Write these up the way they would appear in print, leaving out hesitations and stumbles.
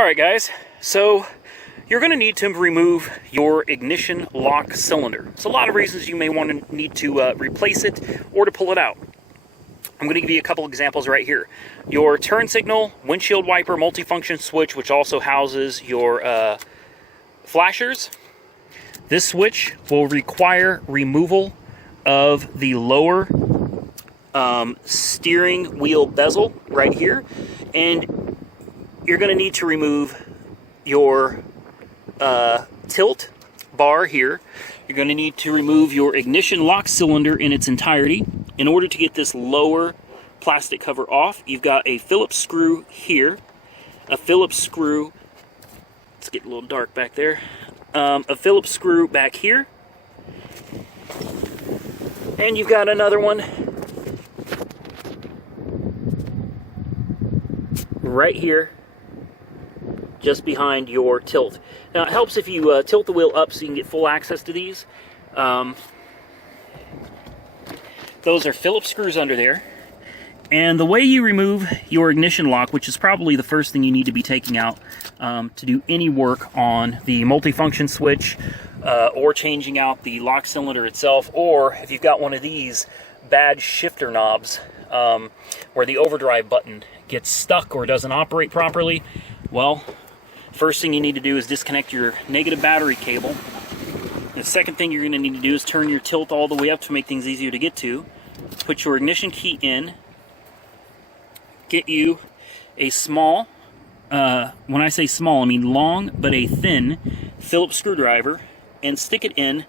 Alright guys, so you're going to need to remove your ignition lock cylinder. There's a lot of reasons you may want to need to replace it or to pull it out. I'm going to give you a couple examples right here. Your turn signal, windshield wiper, multifunction switch, which also houses your flashers. This switch will require removal of the lower steering wheel bezel right here, and you're going to need to remove your tilt bar here. You're going to need to remove your ignition lock cylinder in its entirety. In order to get this lower plastic cover off, you've got a Phillips screw here, a Phillips screw, let's get a little dark back there, a Phillips screw back here, and you've got another one right here, just behind your tilt. Now it helps if you tilt the wheel up so you can get full access to these. Those are Phillips screws under there. And the way you remove your ignition lock, which is probably the first thing you need to be taking out to do any work on the multifunction switch, or changing out the lock cylinder itself, or if you've got one of these bad shifter knobs where the overdrive button gets stuck or doesn't operate properly, well, first thing you need to do is disconnect your negative battery cable. The second thing you're going to need to do is turn your tilt all the way up to make things easier to get to. Put your ignition key in. Get you a small, when I say small, I mean long but a thin Phillips screwdriver, and stick it in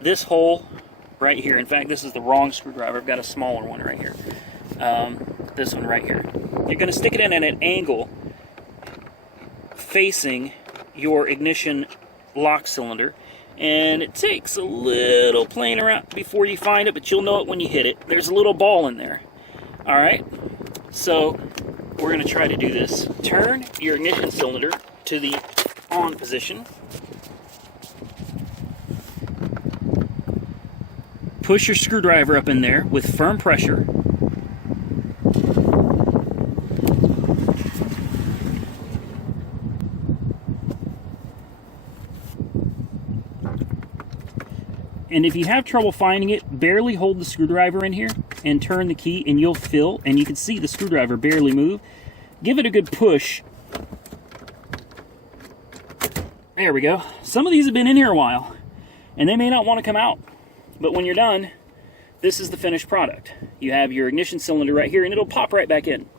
this hole right here. In fact, this is the wrong screwdriver. I've got a smaller one right here. This one right here. You're going to stick it in at an angle facing your ignition lock cylinder, and it takes a little playing around before you find it, but you'll know it when you hit it. There's a little ball in there. Alright, so we're going to try to do this. Turn your ignition cylinder to the on position. Push your screwdriver up in there with firm pressure. And if you have trouble finding it, barely hold the screwdriver in here and turn the key, and you'll feel, and you can see the screwdriver barely move. Give it a good push. There we go. Some of these have been in here a while, and they may not want to come out. But when you're done, this is the finished product. You have your ignition cylinder right here, and it'll pop right back in.